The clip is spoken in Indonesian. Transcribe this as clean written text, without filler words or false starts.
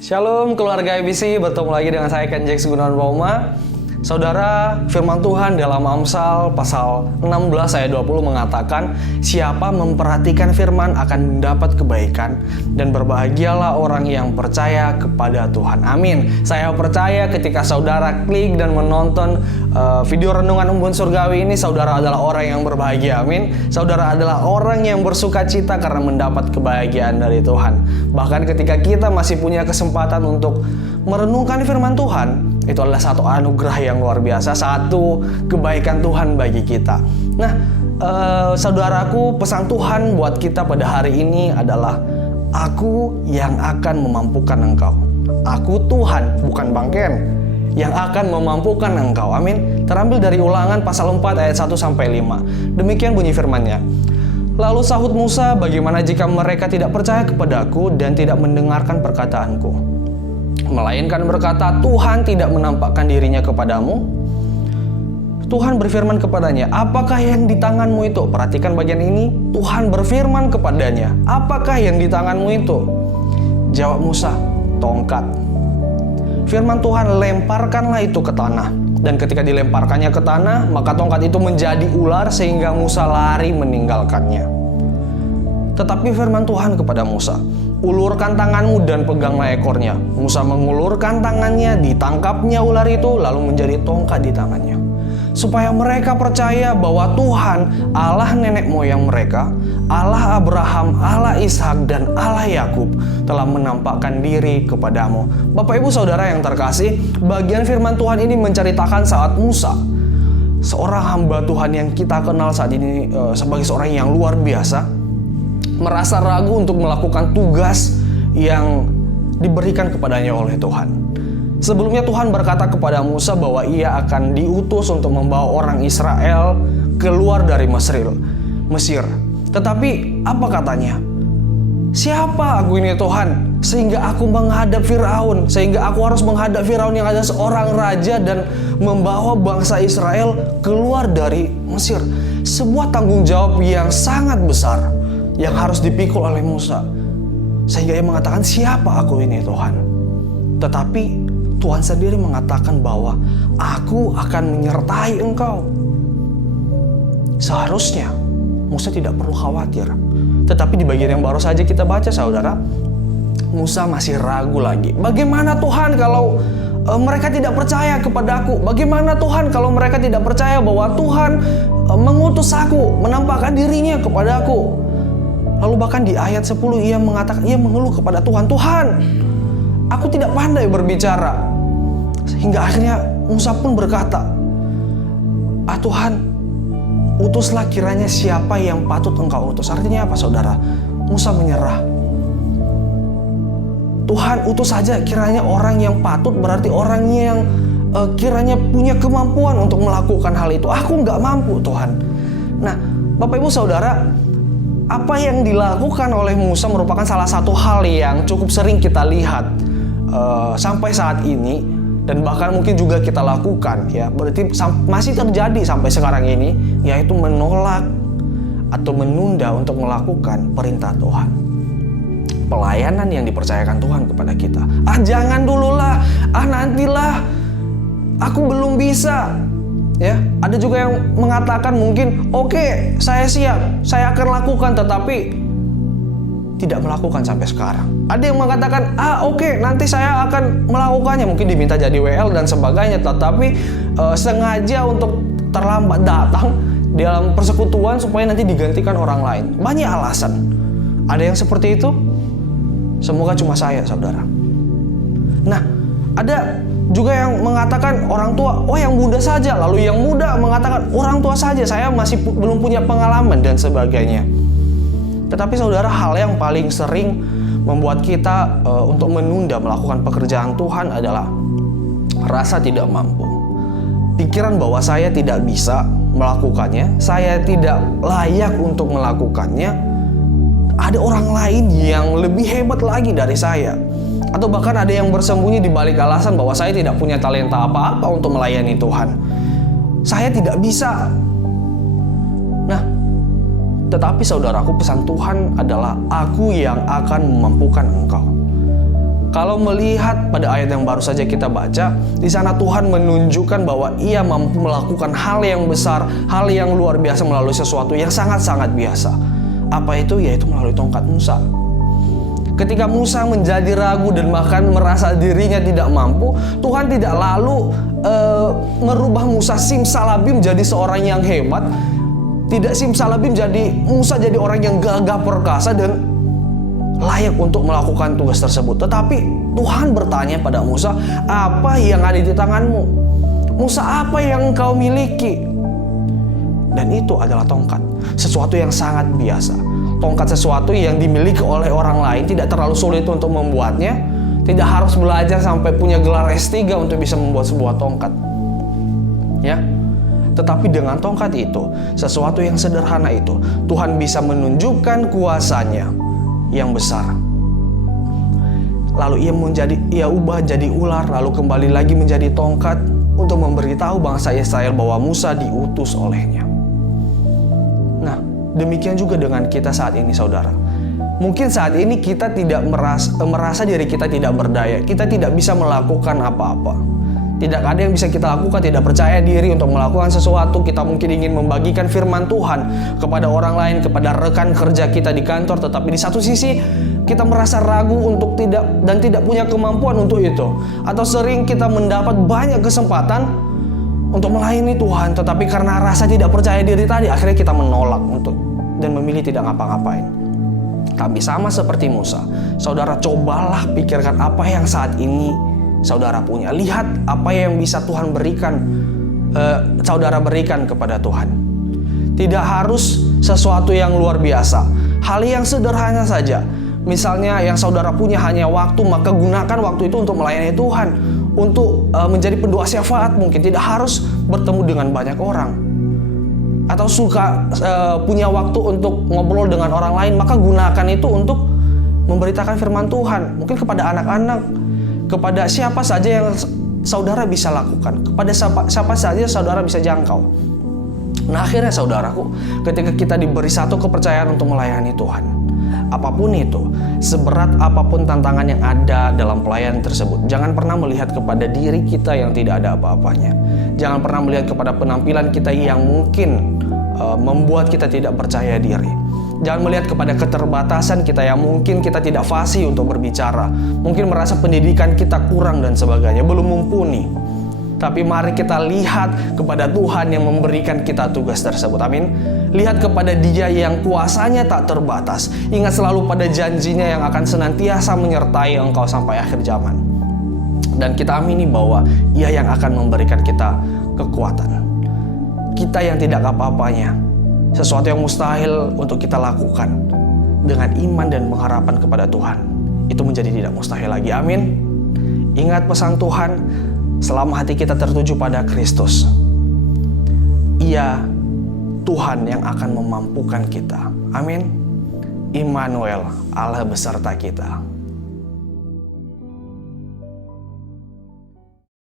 Shalom keluarga IBC, bertemu lagi dengan saya Ken Jax Gunawan Bauma. Saudara, firman Tuhan dalam Amsal pasal 16 ayat 20 mengatakan, siapa memperhatikan firman akan mendapat kebaikan, dan berbahagialah orang yang percaya kepada Tuhan. Amin. Saya percaya ketika saudara klik dan menonton video renungan embun surgawi ini, saudara adalah orang yang berbahagia. Amin. Saudara adalah orang yang bersuka cita karena mendapat kebahagiaan dari Tuhan. Bahkan ketika kita masih punya kesempatan untuk merenungkan firman Tuhan, itu adalah satu anugerah yang luar biasa, satu kebaikan Tuhan bagi kita. Nah, saudaraku, pesan Tuhan buat kita pada hari ini adalah, aku yang akan memampukan engkau. Aku Tuhan, bukan Bang Ken, yang akan memampukan engkau. Amin. Terambil dari Ulangan pasal 4 ayat 1-5. Demikian bunyi firman-Nya. Lalu sahut Musa, bagaimana jika mereka tidak percaya kepadaku dan tidak mendengarkan perkataanku? Melainkan berkata, Tuhan tidak menampakkan dirinya kepadamu. Tuhan berfirman kepadanya, apakah yang di tanganmu itu? Perhatikan bagian ini. Tuhan berfirman kepadanya, apakah yang di tanganmu itu? Jawab Musa, tongkat. Firman Tuhan, lemparkanlah itu ke tanah. Dan ketika dilemparkannya ke tanah, maka tongkat itu menjadi ular sehingga Musa lari meninggalkannya. Tetapi firman Tuhan kepada Musa, ulurkan tanganmu dan peganglah ekornya. Musa mengulurkan tangannya, ditangkapnya ular itu, lalu menjadi tongkat di tangannya. Supaya mereka percaya bahwa Tuhan, Allah nenek moyang mereka, Allah Abraham, Allah Ishak, dan Allah Yakub telah menampakkan diri kepadamu. Bapak Ibu Saudara yang terkasih, bagian firman Tuhan ini menceritakan saat Musa, seorang hamba Tuhan yang kita kenal saat ini sebagai seorang yang luar biasa, merasa ragu untuk melakukan tugas yang diberikan kepadanya oleh Tuhan. Sebelumnya Tuhan berkata kepada Musa bahwa ia akan diutus untuk membawa orang Israel keluar dari Mesir. Tetapi apa katanya? Siapa aku ini Tuhan? Sehingga aku menghadap Firaun. Sehingga aku harus menghadap Firaun yang adalah seorang raja dan membawa bangsa Israel keluar dari Mesir. Sebuah tanggung jawab yang sangat besar yang harus dipikul oleh Musa. Sehingga ia mengatakan, siapa aku ini Tuhan? Tetapi Tuhan sendiri mengatakan bahwa aku akan menyertai engkau. Seharusnya Musa tidak perlu khawatir. Tetapi di bagian yang baru saja kita baca, saudara, Musa masih ragu lagi. Bagaimana Tuhan kalau mereka tidak percaya kepadaku? Bagaimana Tuhan kalau mereka tidak percaya bahwa Tuhan mengutus aku, menampakkan dirinya kepadaku? Lalu bahkan di ayat 10 ia mengatakan, ia mengeluh kepada Tuhan, Tuhan, aku tidak pandai berbicara. Hingga akhirnya Musa pun berkata, Tuhan, utuslah kiranya siapa yang patut engkau utus. Artinya apa saudara? Musa menyerah. Tuhan, utus saja kiranya orang yang patut, berarti orang yang kiranya punya kemampuan untuk melakukan hal itu. Aku nggak mampu Tuhan. Nah, Bapak Ibu Saudara, apa yang dilakukan oleh Musa merupakan salah satu hal yang cukup sering kita lihat sampai saat ini, dan bahkan mungkin juga kita lakukan, ya, berarti masih terjadi sampai sekarang ini, yaitu menolak atau menunda untuk melakukan perintah Tuhan. Pelayanan yang dipercayakan Tuhan kepada kita. Jangan dululah, nantilah, aku belum bisa. Ya, ada juga yang mengatakan mungkin, oke, saya siap, saya akan lakukan, tetapi tidak melakukan sampai sekarang. Ada yang mengatakan, oke, nanti saya akan melakukannya, mungkin diminta jadi WL dan sebagainya, tetapi sengaja untuk terlambat datang dalam persekutuan supaya nanti digantikan orang lain. Banyak alasan. Ada yang seperti itu? Semoga cuma saya, saudara. Nah, ada juga yang mengatakan orang tua, yang muda saja. Lalu yang muda mengatakan orang tua saja, saya masih belum punya pengalaman dan sebagainya. Tetapi saudara, hal yang paling sering membuat kita untuk menunda melakukan pekerjaan Tuhan adalah rasa tidak mampu. Pikiran bahwa saya tidak bisa melakukannya, saya tidak layak untuk melakukannya. Ada orang lain yang lebih hebat lagi dari saya. Atau bahkan ada yang bersembunyi di balik alasan bahwa saya tidak punya talenta apa-apa untuk melayani Tuhan. Saya tidak bisa. Nah, tetapi saudaraku, pesan Tuhan adalah, aku yang akan memampukan engkau. Kalau melihat pada ayat yang baru saja kita baca, di sana Tuhan menunjukkan bahwa Ia mampu melakukan hal yang besar, hal yang luar biasa melalui sesuatu yang sangat-sangat biasa. Apa itu? Yaitu melalui tongkat Musa. Ketika Musa menjadi ragu dan bahkan merasa dirinya tidak mampu, Tuhan tidak lalu merubah Musa simsalabim jadi seorang yang hebat. Tidak simsalabim jadi Musa jadi orang yang gagah perkasa dan layak untuk melakukan tugas tersebut. Tetapi Tuhan bertanya pada Musa, apa yang ada di tanganmu? Musa, apa yang engkau miliki? Dan itu adalah tongkat, sesuatu yang sangat biasa. Tongkat sesuatu yang dimiliki oleh orang lain, tidak terlalu sulit untuk membuatnya. Tidak harus belajar sampai punya gelar S3 untuk bisa membuat sebuah tongkat. Ya. Tetapi dengan tongkat itu, sesuatu yang sederhana itu, Tuhan bisa menunjukkan kuasanya yang besar. Lalu ia ubah jadi ular, lalu kembali lagi menjadi tongkat untuk memberitahu bangsa Israel bahwa Musa diutus olehnya. Nah, demikian juga dengan kita saat ini, saudara. Mungkin saat ini kita tidak merasa diri kita tidak berdaya, kita tidak bisa melakukan apa-apa. Tidak ada yang bisa kita lakukan, tidak percaya diri untuk melakukan sesuatu. Kita mungkin ingin membagikan firman Tuhan kepada orang lain, kepada rekan kerja kita di kantor. Tetapi di satu sisi, kita merasa ragu untuk tidak punya kemampuan untuk itu. Atau sering kita mendapat banyak kesempatan untuk melayani Tuhan. Tetapi karena rasa tidak percaya diri tadi, akhirnya kita menolak dan memilih tidak ngapa-ngapain. Tapi sama seperti Musa, saudara cobalah pikirkan apa yang saat ini saudara punya. Lihat apa yang bisa Tuhan berikan, saudara berikan kepada Tuhan. Tidak harus sesuatu yang luar biasa. Hal yang sederhana saja. Misalnya yang saudara punya hanya waktu, maka gunakan waktu itu untuk melayani Tuhan. Untuk menjadi pendoa syafaat mungkin. Tidak harus bertemu dengan banyak orang. Atau punya waktu untuk ngobrol dengan orang lain, maka gunakan itu untuk memberitakan firman Tuhan. Mungkin kepada anak-anak, kepada siapa saja yang saudara bisa lakukan, kepada siapa saja saudara bisa jangkau. Nah, akhirnya saudaraku, ketika kita diberi satu kepercayaan untuk melayani Tuhan, apapun itu, seberat apapun tantangan yang ada dalam pelayanan tersebut, jangan pernah melihat kepada diri kita yang tidak ada apa-apanya. Jangan pernah melihat kepada penampilan kita yang mungkin membuat kita tidak percaya diri. Jangan melihat kepada keterbatasan kita yang mungkin kita tidak fasih untuk berbicara. Mungkin merasa pendidikan kita kurang dan sebagainya, belum mumpuni. Tapi mari kita lihat kepada Tuhan yang memberikan kita tugas tersebut. Amin. Lihat kepada Dia yang kuasanya tak terbatas. Ingat selalu pada janjinya yang akan senantiasa menyertai engkau sampai akhir zaman. Dan kita amini bahwa Ia yang akan memberikan kita kekuatan. Kita yang tidak apa-apanya, sesuatu yang mustahil untuk kita lakukan, dengan iman dan pengharapan kepada Tuhan, itu menjadi tidak mustahil lagi. Amin. Ingat pesan Tuhan, selama hati kita tertuju pada Kristus, Ia Tuhan yang akan memampukan kita. Amin. Immanuel, Allah beserta kita.